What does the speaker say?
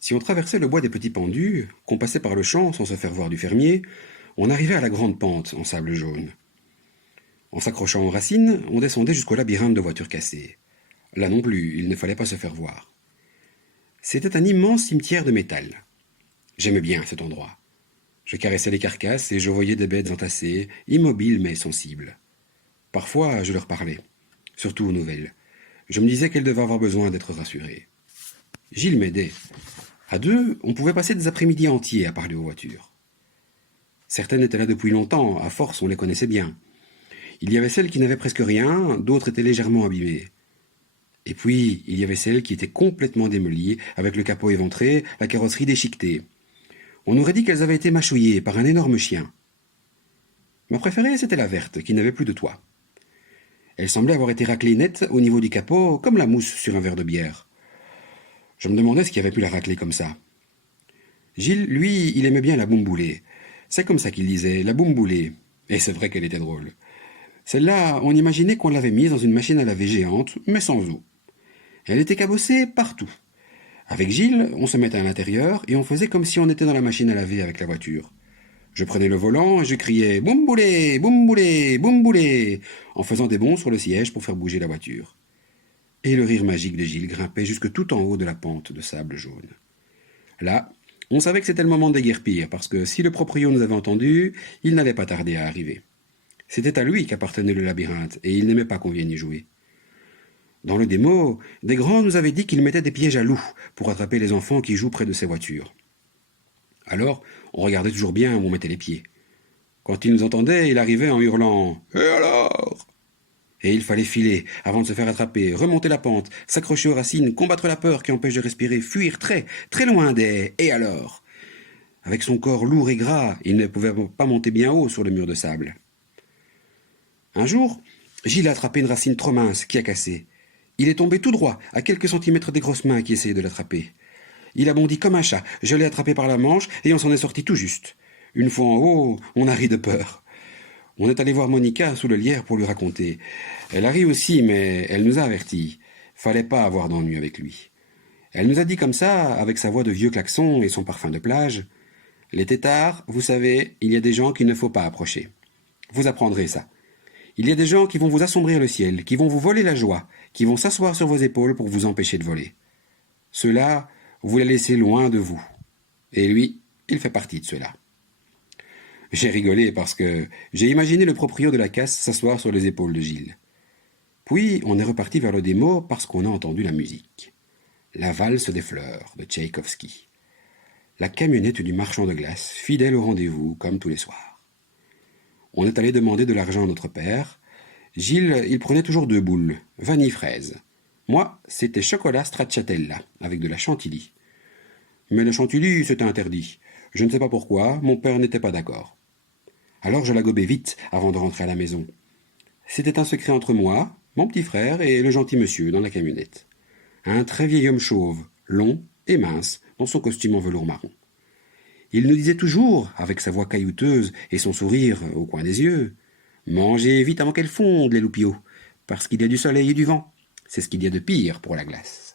Si on traversait le bois des petits pendus, qu'on passait par le champ sans se faire voir du fermier, on arrivait à la grande pente en sable jaune. En s'accrochant aux racines, on descendait jusqu'au labyrinthe de voitures cassées. Là non plus, il ne fallait pas se faire voir. C'était un immense cimetière de métal. J'aimais bien cet endroit. Je caressais les carcasses et je voyais des bêtes entassées, immobiles mais sensibles. Parfois, je leur parlais, surtout aux nouvelles. Je me disais qu'elles devaient avoir besoin d'être rassurées. Gilles m'aidait. À deux, on pouvait passer des après-midi entiers à parler aux voitures. Certaines étaient là depuis longtemps, à force on les connaissait bien. Il y avait celles qui n'avaient presque rien, d'autres étaient légèrement abîmées. Et puis, il y avait celles qui étaient complètement démolies, avec le capot éventré, la carrosserie déchiquetée. On aurait dit qu'elles avaient été mâchouillées par un énorme chien. Ma préférée, c'était la verte, qui n'avait plus de toit. Elle semblait avoir été raclée nette au niveau du capot, comme la mousse sur un verre de bière. Je me demandais ce qui avait pu la racler comme ça. Gilles, lui, il aimait bien la boumboulée. C'est comme ça qu'il disait, la boumboulée. Et c'est vrai qu'elle était drôle. Celle-là, on imaginait qu'on l'avait mise dans une machine à laver géante, mais sans eau. Elle était cabossée partout. Avec Gilles, on se mettait à l'intérieur et on faisait comme si on était dans la machine à laver avec la voiture. Je prenais le volant et je criais boumboulé, boumboulé, boumboulé, en faisant des bonds sur le siège pour faire bouger la voiture. Et le rire magique de Gilles grimpait jusque tout en haut de la pente de sable jaune. Là, on savait que c'était le moment de déguerpir, parce que si le proprio nous avait entendus, il n'allait pas tarder à arriver. C'était à lui qu'appartenait le labyrinthe, et il n'aimait pas qu'on vienne y jouer. Dans le démo, des grands nous avaient dit qu'ils mettaient des pièges à loups pour attraper les enfants qui jouent près de ces voitures. Alors, on regardait toujours bien où on mettait les pieds. Quand il nous entendait, il arrivait en hurlant « Et alors ?» Et il fallait filer avant de se faire attraper, remonter la pente, s'accrocher aux racines, combattre la peur qui empêche de respirer, fuir très, très loin des « Et alors ?» Avec son corps lourd et gras, il ne pouvait pas monter bien haut sur le mur de sable. Un jour, Gilles a attrapé une racine trop mince qui a cassé. Il est tombé tout droit, à quelques centimètres des grosses mains qui essayaient de l'attraper. Il a bondi comme un chat, je l'ai attrapé par la manche et on s'en est sorti tout juste. Une fois en haut, on a ri de peur. On est allé voir Monica sous le lierre pour lui raconter. Elle a ri aussi, mais elle nous a avertis. Fallait pas avoir d'ennui avec lui. Elle nous a dit comme ça, avec sa voix de vieux klaxon et son parfum de plage. Les têtards, vous savez, il y a des gens qu'il ne faut pas approcher. Vous apprendrez ça. Il y a des gens qui vont vous assombrir le ciel, qui vont vous voler la joie, qui vont s'asseoir sur vos épaules pour vous empêcher de voler. Ceux-là, vous les laissez loin de vous. Et lui, il fait partie de ceux-là. J'ai rigolé parce que j'ai imaginé le proprio de la casse s'asseoir sur les épaules de Gilles. Puis on est reparti vers le démo parce qu'on a entendu la musique. La valse des fleurs de Tchaïkovski. La camionnette du marchand de glace, fidèle au rendez-vous, comme tous les soirs. On est allé demander de l'argent à notre père. Gilles, il prenait toujours 2 boules, vanille-fraise. Moi, c'était chocolat stracciatella, avec de la chantilly. Mais le chantilly, c'était interdit. Je ne sais pas pourquoi, mon père n'était pas d'accord. Alors je la gobais vite avant de rentrer à la maison. C'était un secret entre moi, mon petit frère et le gentil monsieur dans la camionnette. Un très vieil homme chauve, long et mince, dans son costume en velours marron. Il nous disait toujours, avec sa voix caillouteuse et son sourire au coin des yeux, « Mangez vite avant qu'elle fonde, les loupiots, parce qu'il y a du soleil et du vent. C'est ce qu'il y a de pire pour la glace. »